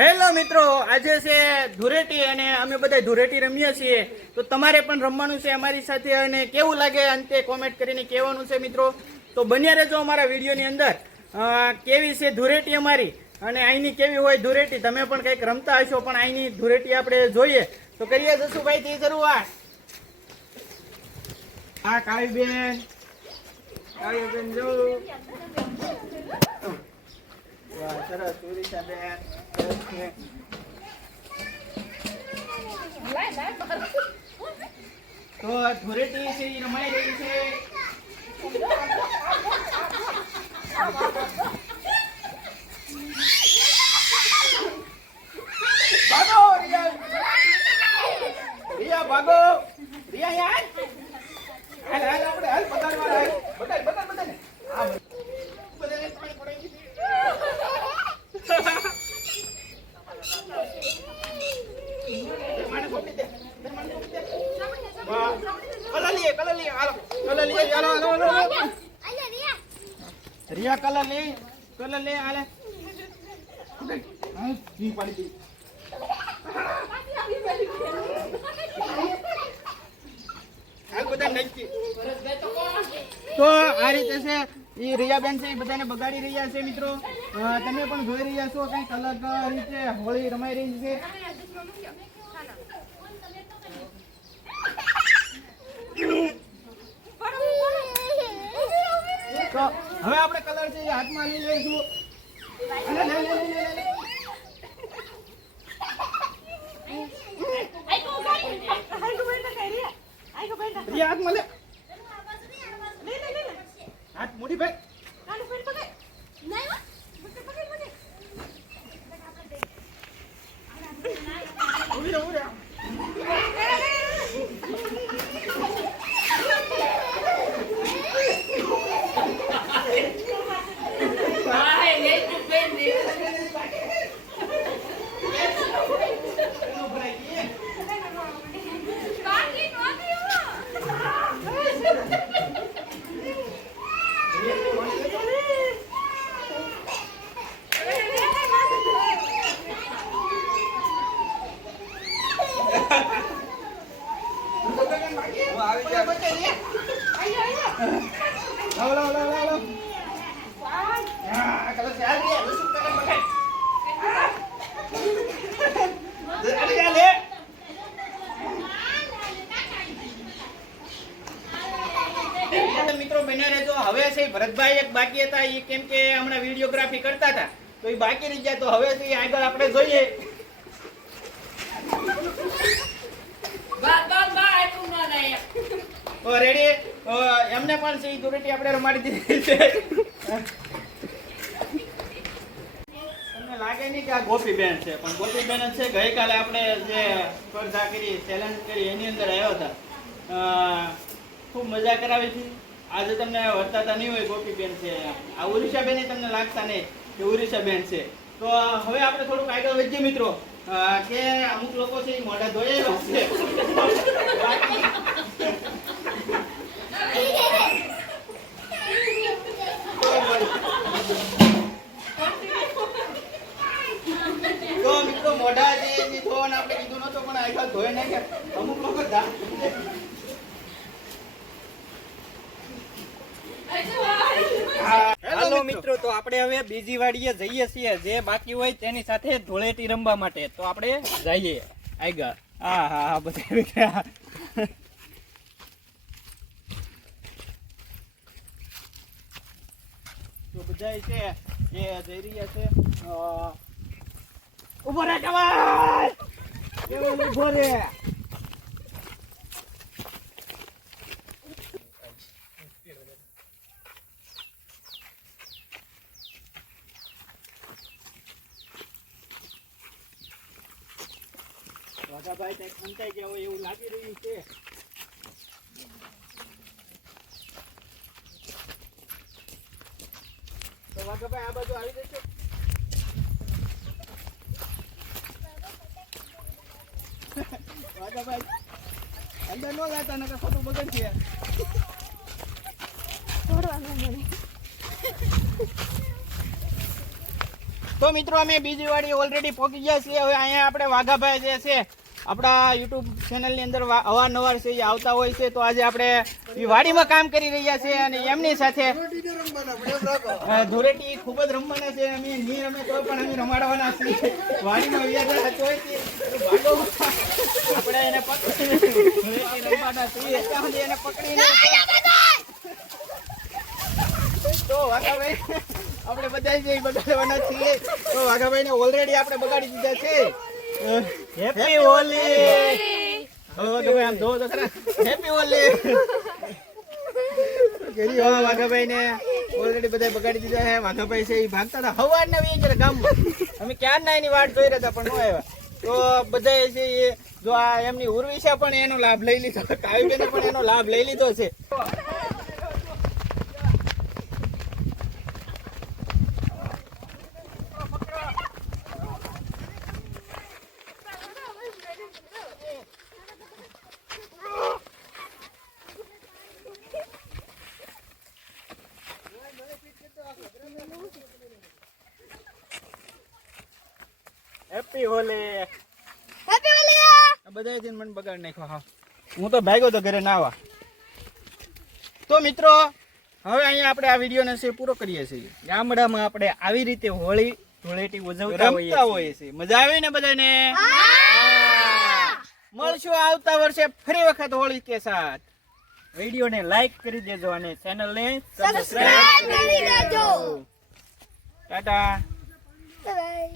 Hello મિત્રો, આજે છે ધૂળેટી અને અમે બધા ધૂળેટી રમીએ છીએ. તો તમારે પણ રમવાનું છે અમારી સાથે અને કેવું લાગે અંતે કોમેન્ટ કરીને કહેવાનું છે મિત્રો. તો બન્યા રહેજો અમારા વિડીયોની અંદર. કેવી છે ધૂળેટી અમારી? અને અહીંની કેવી હોય ધૂળેટી તમે પણ કંઈક રમતા હશો, પણ અહીંની ધૂળેટી આપણે જોઈએ. તો કરીએ જસુભાઈ જરૂર શરૂઆત. હા કાળી બેન કાળી બેન જો. સરસ સુરીષા બેન સરસ છે. તો ધોરેટી છે એ રમાઈ રહી છે ભાગો રિયા રિયા ભાગો રિયા યાર હાલ હાલ આપણે હાલ પતાર માર હાલ બતાય બતાય બતાય આ બધાને પાણી પડાવી દીધી મને ખોપી દે મને ખોપી દે વાહ કલર લીએ કલર હાલો હાલો રિયા કલર લે કલર લે હાલે હા પાડી દી તો આ રીતે છે, એ રિયાબેન છે, એ બધાને બગાડી રહ્યા છે મિત્રો. તમે પણ જોઈ રહ્યા છો કંઈક અલગ રીતે હોળી રમાઈ રહી છે. તો હવે આપણે કલર છે હાથમાં લઈ લઈશું. હાથ મોટી ભાઈ ઊભી રહો, ઊભી રહો. લાવો, લાવો, લાવો, લાવો. હા, કલર છે. હાલ, રિયા, લસુણ કલર પકડ. રિયા, લે. તો મિત્રો, બન્યા રહેજો. હવે છે ભરતભાઈ એક બાકી હતા. એ કેમ કે હમણાં વિડીયોગ્રાફી કરતા હતા. તો એ બાકી રહી ગયા. તો હવે આગળ આપણે જોઈએ. રેડી. એમને પણ છે ઈ આપણે રમાડી દીધી છે. તમને લાગે નહીં કે આ ગોપીબેન છે પણ ગોપીબેન બેન છે ગઈકાલે આપણે જે સ્પર્ધા કરી ચેલેન્જ કરી એની અંદર આવ્યા હતા. ખૂબ મજા કરાવી હતી. આજે તમને વર્તાતા નહીં હોય ગોપીબેન છે. આ ઉરુષાબેન તમને લાગતા નહીં કે ઉરુષાબેન છે. તો હવે આપણે થોડુંક આગળ વધીએ મિત્રો. કે અમુક લોકો છે મોઢા ધોયેલા છે. મિત્રો મોઢા જે ધોવાના આપણે કીધું નતો પણ આખા ધોઈ નાખ્યા. અમુક લોકો ધા મિત્રો, તો આપણે હવે બીજી વાડીએ જઈએ છીએ. જે બાકી હોય તેની સાથે ધૂળેટી રમવા માટે. તો આપણે જઈએ. આગળ હા હા હા, બધા તો બધા છે, જે જઈ રહ્યા છે ઊભો રે કમાલ ઊભો રે. રાધાભાઈ ત્યાં ખંતાઈ ગયા હોય એવું લાગી રહ્યું છે. તો લાતા નકર ખોટું બગડ છે. તો મિત્રો, અમે બીજી વાડી ઓલરેડી પહોંચી ગયા છીએ. હવે અહીંયા આપણે વાઘાભાઈ જે છે આપણા યુટ્યુબ ચેનલની અંદર અવારનવાર છે એ આવતા હોય છે તો આજે આપણે વાડીમાં કામ કરી રહ્યા છે અને એમની સાથે અ, ધૂળેટી ખૂબ જ રમવાના છે અમે નહીં રમે તો પણ અમે રમાડવાના છીએ. વાડીમાં વ્યાજ હોય આપણે એને છીએ એને પકડીને તો વાઘાભાઈ આપણે બધા જ બગાડવાના છીએ તો વાઘાભાઈને ઓલરેડી આપણે બગાડી દીધા છે. હેપી હોલી હવે વાઘાભાઈ આમ જોવો તો ખરા. હેપી હોલી કેરી હવે વાઘાભાઈને ઓલરેડી બધા બગાડી દીધા છે. વાઘાભાઈ છે એ ભાગતા હતા. હવારના વી જરા ગામમાં. અમે ક્યારના એની વાટ જોઈ રહ્યા હતા પણ ન આવ્યા. તો બધા છે એ જો આ એમની ઉર્વિશા પણ એનો લાભ લઈ લીધો. કાવ્યબેને પણ એનો લાભ લઈ લીધો છે. હેપી હોલે હેપી હોલે આ બધા જઈને મને બગાડ નાખ્યો હા. હું તો ભાગ્યો તો ઘરે નાવા તો મિત્રો હવે અહીંયા આપણે આ વિડીયોને છે પૂરો કરીએ છીએ. ગામડામાં આપણે આવી રીતે હોળી ધૂળેટી ઉજવતા રમતા હોઈએ છીએ. મજા આવે ને બધાને? મળશું આવતા વર્ષે ફરી વખત હોળી કે સાથ. વિડીયોને લાઈક કરી દેજો અને ચેનલને સબસ્ક્રાઇબ કરી દેજો. ટાટા. બાય